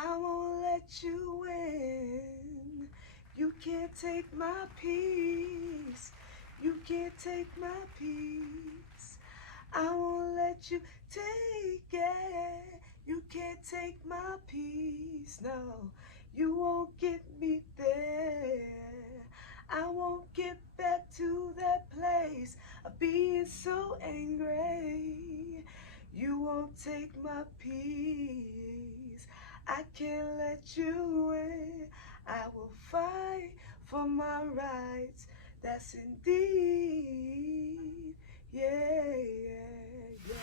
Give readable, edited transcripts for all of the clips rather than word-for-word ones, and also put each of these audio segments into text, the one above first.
I won't let you win. You can't take my peace. You can't take my peace. I won't let you take it. You can't take my peace. No, you won't get me there. I won't get back to that place of being so angry. You won't take my peace. I can't let you in. I will fight for my rights. That's indeed. Yeah, yeah, yeah.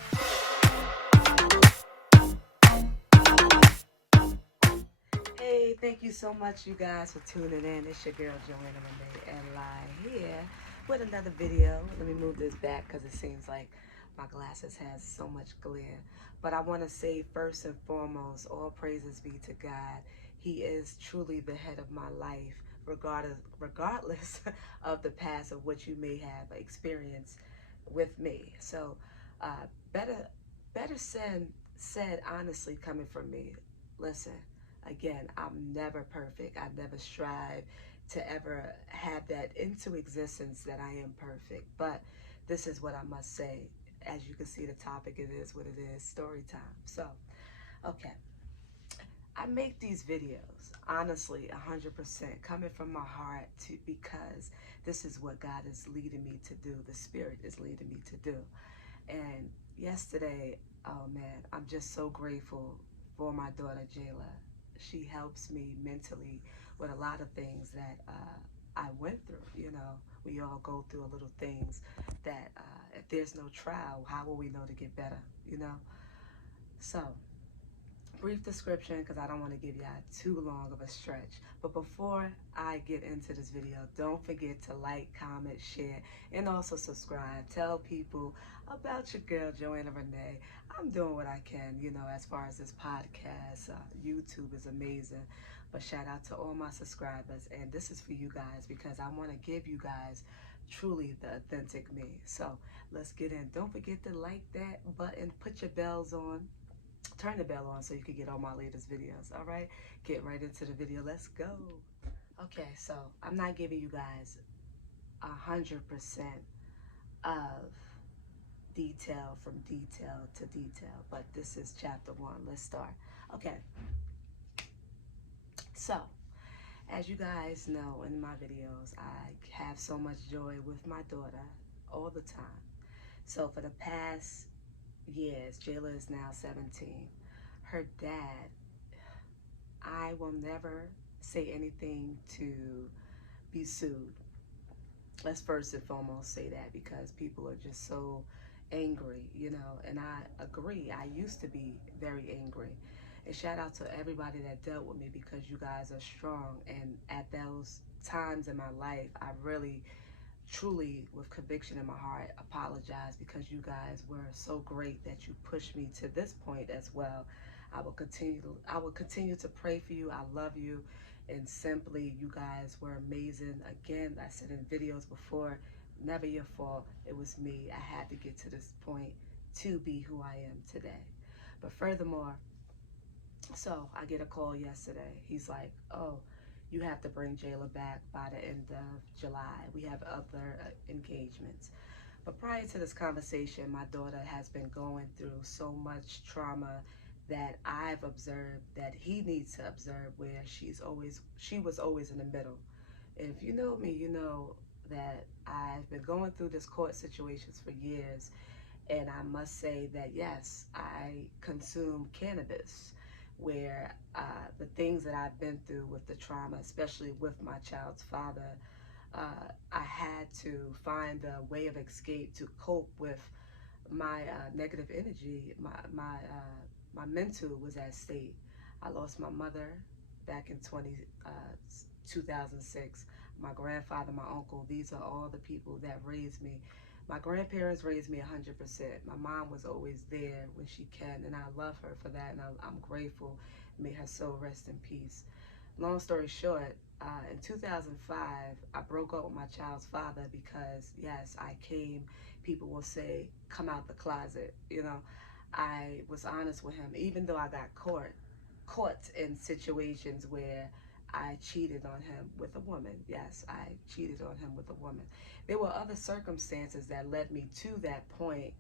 Hey, thank you so much, you guys, for tuning in. It's your girl, Joanna Renee, and live here with another video. Let me move this back because it seems like my glasses has so much glare. But I want to say, first and foremost, all praises be to God. He is truly the head of my life, regardless of the past of what you may have experienced with me. So, uh, better, better said honestly coming from me. Listen, again, I'm never perfect. I never strive to ever have that into existence that I am perfect. But this is what I must say. As you can see, the topic, it is what it is, story time. So, okay. I make these videos, honestly, 100% coming from my heart because this is what God is leading me to do. The Spirit is leading me to do. And yesterday, oh man, I'm just so grateful for my daughter, Jayla. She helps me mentally with a lot of things that I went through. You know, we all go through a little things that if there's no trial, how will we know to get better? You know? So, brief description because I don't want to give y'all too long of a stretch. But before I get into this video, don't forget to like, comment, share, and also subscribe. Tell people about your girl, Joanna Renee. I'm doing what I can, you know, as far as this podcast. YouTube is amazing. But shout out to all my subscribers. And this is for you guys because I want to give you guys truly the authentic me. So let's get in. Don't forget to like that button, put your bells on, turn the bell on so you can get all my latest videos. All right, get right into the video. Let's go. Okay, so I'm not giving you guys 100% of detail from detail to detail, but this is chapter one. Let's start. Okay, so as you guys know in my videos, I have so much joy with my daughter all the time. So for the past years, Jayla is now 17. Her dad, I will never say anything to be sued. Let's first and foremost say that because people are just so angry, you know, and I agree. I used to be very angry. And shout out to everybody that dealt with me because you guys are strong. And at those times in my life, I really, truly, with conviction in my heart, apologize because you guys were so great that you pushed me to this point as well. I will continue to pray for you. I love you. And simply, you guys were amazing. Again, I said in videos before, never your fault. It was me. I had to get to this point to be who I am today. But furthermore, so I get a call yesterday. He's like, oh, you have to bring Jayla back by the end of July. We have other engagements. But prior to this conversation, my daughter has been going through so much trauma that I've observed that he needs to observe, where she was always in the middle. And if you know me, you know that I've been going through this court situations for years, and I must say that yes, I consume cannabis, where the things that I've been through with the trauma, especially with my child's father, I had to find a way of escape to cope with my negative energy. My mental was at stake. I lost my mother back in 2006. My grandfather, my uncle, these are all the people that raised me. My grandparents raised me 100%. My mom was always there when she can, and I love her for that, and I'm grateful. May her soul rest in peace. Long story short, in 2005, I broke up with my child's father because, yes, I came, people will say, come out the closet. You know, I was honest with him, even though I got caught. caught in situations where I cheated on him with a woman. Yes, I cheated on him with a woman. There were other circumstances that led me to that point,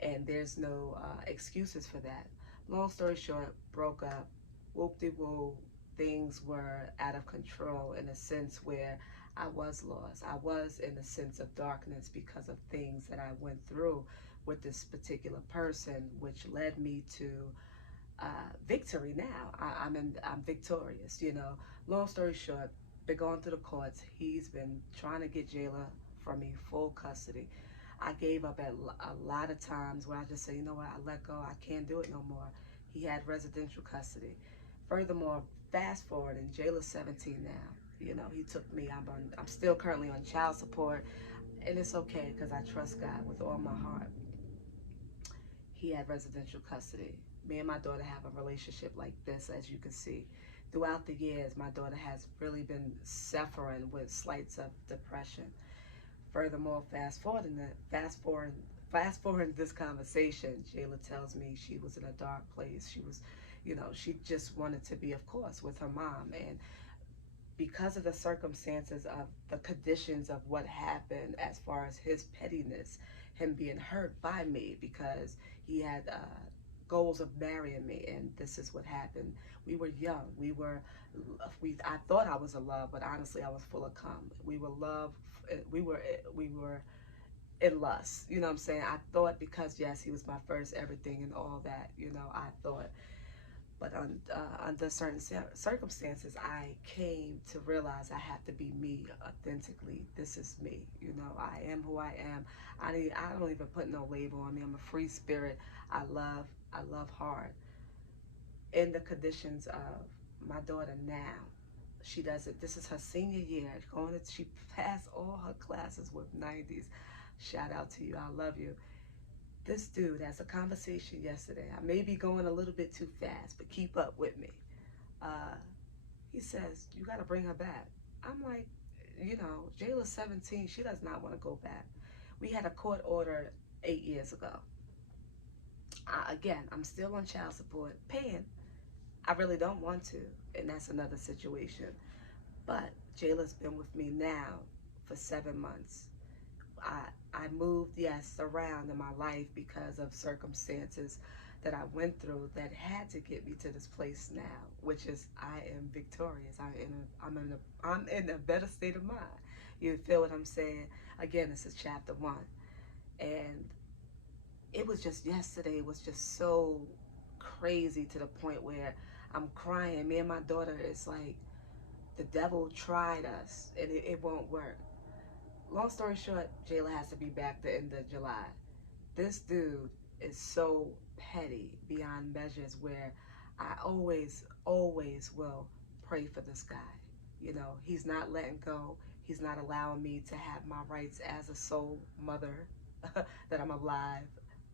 and there's no excuses for that. Long story short, broke up, whoop-de-woo, things were out of control in a sense where I was lost. I was in a sense of darkness because of things that I went through with this particular person, which led me to victory now. I'm victorious. You know, long story short, been going through the courts. He's been trying to get Jayla from me full custody. I gave up at a lot of times where I just say, you know what, I let go. I can't do it no more. He had residential custody. Furthermore, fast forward, and Jayla's 17 now. You know, he took me. I'm still currently on child support, and it's okay because I trust God with all my heart. He had residential custody. Me and my daughter have a relationship like this, as you can see. Throughout the years, my daughter has really been suffering with slights of depression. Furthermore, fast forward this conversation, Jayla tells me she was in a dark place. She was, you know, she just wanted to be, of course, with her mom. And because of the circumstances of the conditions of what happened as far as his pettiness, him being hurt by me because he had goals of marrying me, and this is what happened. We were young. I thought I was in love, but honestly, I was full of cum. We were love. We were in lust. You know what I'm saying? I thought because yes, he was my first everything and all that. You know, I thought. But under certain circumstances, I came to realize I have to be me authentically. This is me. You know, I am who I am. I don't even put no label on me. I'm a free spirit. I love hard. In the conditions of my daughter now, she does it. This is her senior year. She passed all her classes with 90s. Shout out to you. I love you. This dude has a conversation yesterday. I may be going a little bit too fast, but keep up with me. Uh, he says, you got to bring her back. I'm like, you know, Jayla's 17. She does not want to go back. We had a court order 8 years ago. Again, I'm still on child support, paying. I really don't want to, and that's another situation. But Jayla's been with me now for 7 months. I moved, yes, around in my life because of circumstances that I went through that had to get me to this place now, which is I am victorious. I'm in a better state of mind. You feel what I'm saying? Again, this is chapter 1, and it was just yesterday. It was just so crazy to the point where I'm crying. Me and my daughter is like, the devil tried us, and it won't work. Long story short, Jayla has to be back the end of July. This dude is so petty beyond measures where I always will pray for this guy. You know, he's not letting go. He's not allowing me to have my rights as a soul mother, that I'm alive.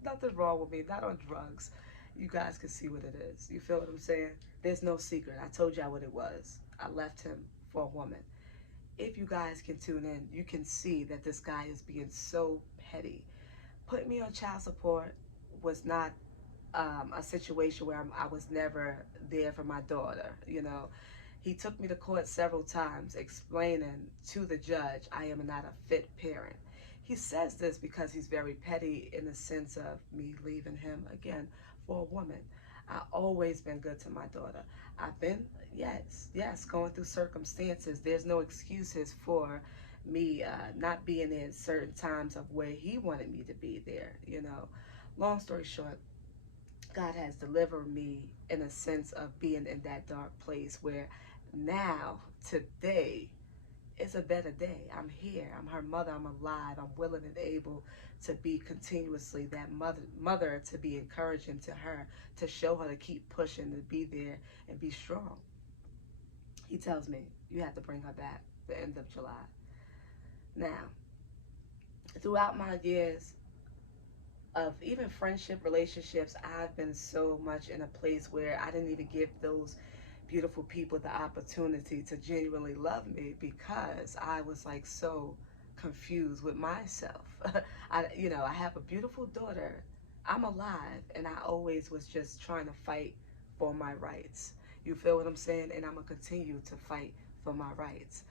Nothing wrong with me, not on drugs. You guys can see what it is. You feel what I'm saying? There's no secret. I told y'all what it was. I left him for a woman. If you guys can tune in, you can see that this guy is being so petty. Putting me on child support was not a situation where I was never there for my daughter. You know, he took me to court several times explaining to the judge I am not a fit parent. He says this because he's very petty in the sense of me leaving him again for a woman. I've always been good to my daughter. I've been, yes, going through circumstances. There's no excuses for me not being in certain times of where he wanted me to be there, you know. Long story short, God has delivered me in a sense of being in that dark place where now, today, it's a better day. I'm here. I'm her mother. I'm alive. I'm willing and able to be continuously that mother to be encouraging to her, to show her to keep pushing, to be there and be strong. He tells me, you have to bring her back the end of July. Now, throughout my years of even friendship, relationships, I've been so much in a place where I didn't even give those beautiful people the opportunity to genuinely love me because I was like so confused with myself. I have a beautiful daughter. I'm alive, and I always was just trying to fight for my rights. You feel what I'm saying? And I'm going to continue to fight for my rights.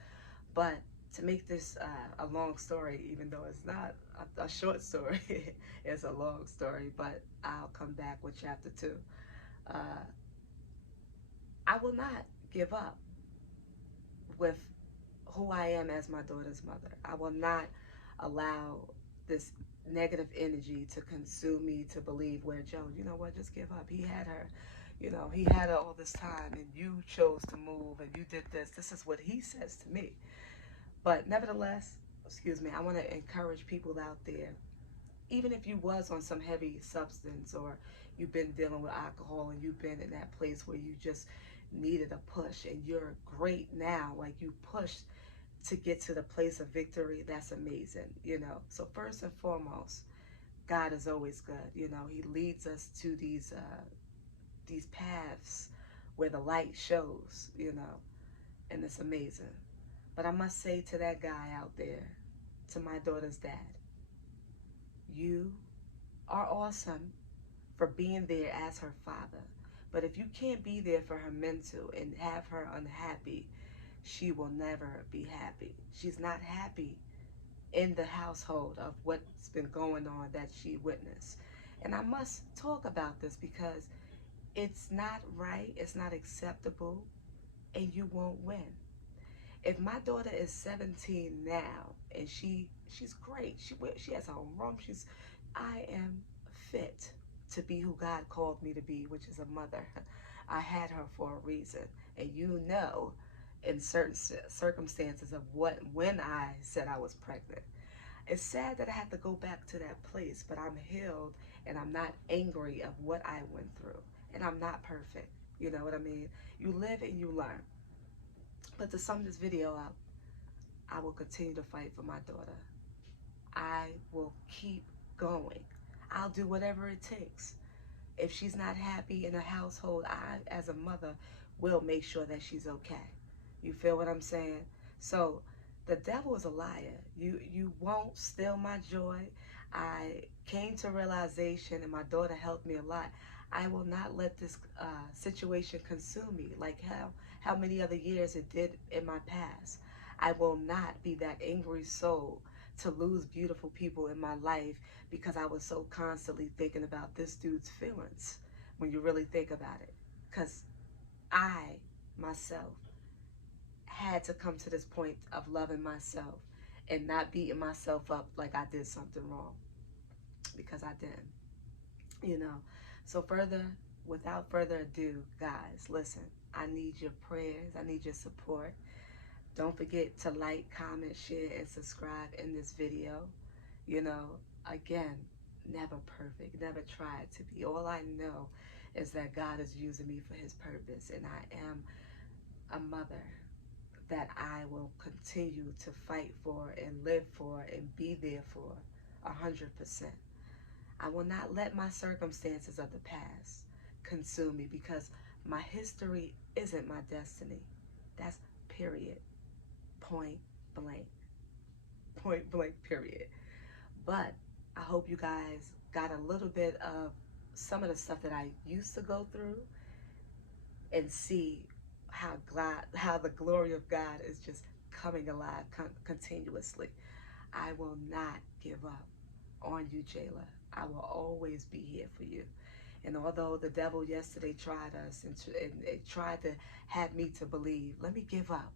But to make this a long story, even though it's not a short story, it's a long story, but I'll come back with chapter 2. Uh, I will not give up with who I am as my daughter's mother. I will not allow this negative energy to consume me to believe where Joe, you know what, just give up. He had her, he had her all this time and you chose to move and you did this. This is what he says to me. But nevertheless, excuse me, I want to encourage people out there, even if you was on some heavy substance or you've been dealing with alcohol and you've been in that place where you just needed a push and you're great now, like you pushed to get to the place of victory, that's amazing, So first and foremost, God is always good. He leads us to these paths where the light shows, and it's amazing. But I must say to that guy out there, to my daughter's dad, you are awesome for being there as her father. But if you can't be there for her mental and have her unhappy, she will never be happy. She's not happy in the household of what's been going on that she witnessed. And I must talk about this because it's not right, it's not acceptable, and you won't win. If my daughter is 17 now and she's great, she has her own room, I am fit to be who God called me to be, which is a mother. I had her for a reason, and in certain circumstances of when I said I was pregnant. It's sad that I have to go back to that place, but I'm healed and I'm not angry of what I went through, and I'm not perfect. You know what I mean? You live and you learn. But to sum this video up, I will continue to fight for my daughter. I will keep going. I'll do whatever it takes. If she's not happy in a household, I, as a mother, will make sure that she's okay. You feel what I'm saying? So the devil is a liar. You won't steal my joy. I came to realization, and my daughter helped me a lot. I will not let this situation consume me like how many other years it did in my past. I will not be that angry soul to lose beautiful people in my life because I was so constantly thinking about this dude's feelings when you really think about it. Because I, myself, had to come to this point of loving myself and not beating myself up like I did something wrong, because I didn't. So without further ado, guys, listen, I need your prayers. I need your support. Don't forget to like, comment, share, and subscribe in this video. Again, never perfect, never tried to be. All I know is that God is using me for his purpose, and I am a mother that I will continue to fight for and live for and be there for 100%. I will not let my circumstances of the past consume me, because my history isn't my destiny. That's period. Point blank. Point blank, period. But I hope you guys got a little bit of some of the stuff that I used to go through and see how the glory of God is just coming alive continuously. I will not give up on you, Jayla. I will always be here for you. And although the devil yesterday tried us and tried to have me to believe, let me give up.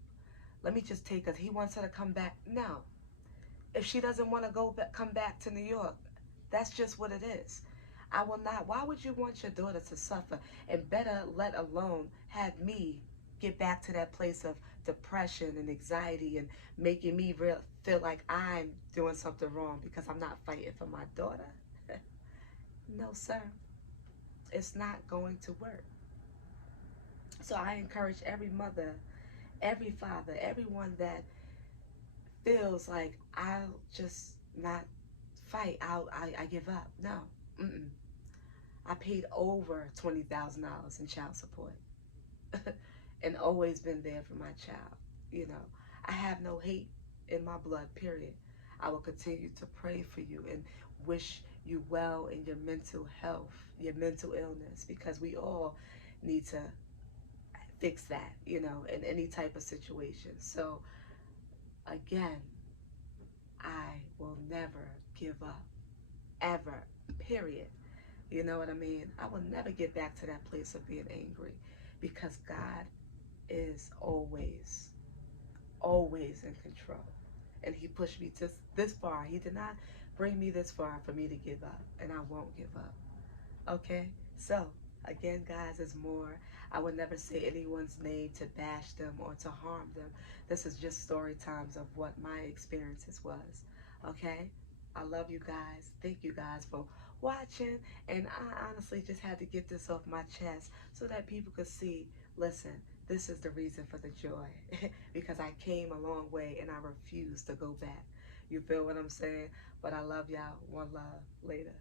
Let me just take us. He wants her to come back. No. If she doesn't want to come back to New York, that's just what it is. I will not. Why would you want your daughter to suffer? And better let alone have me get back to that place of depression and anxiety and making me feel like I'm doing something wrong because I'm not fighting for my daughter. No, sir. It's not going to work. So I encourage every mother, every father, everyone that feels like I'll just not fight, I give up. No. Mm-mm. I paid over $20,000 in child support and always been there for my child. I have no hate in my blood, period. I will continue to pray for you and wish you well in your mental health, your mental illness, because we all need to fix that, you know, in any type of situation. So again, I will never give up, ever, period. You know what I mean? I will never get back to that place of being angry, because God is always, always in control. And He pushed me just this far. He did not bring me this far for me to give up, and I won't give up. Okay? So, again, guys, is more. I would never say anyone's name to bash them or to harm them. This is just story times of what my experiences was. Okay? I love you guys. Thank you guys for watching. And I honestly just had to get this off my chest so that people could see, listen, this is the reason for the joy. Because I came a long way and I refuse to go back. You feel what I'm saying? But I love y'all. One love. Later.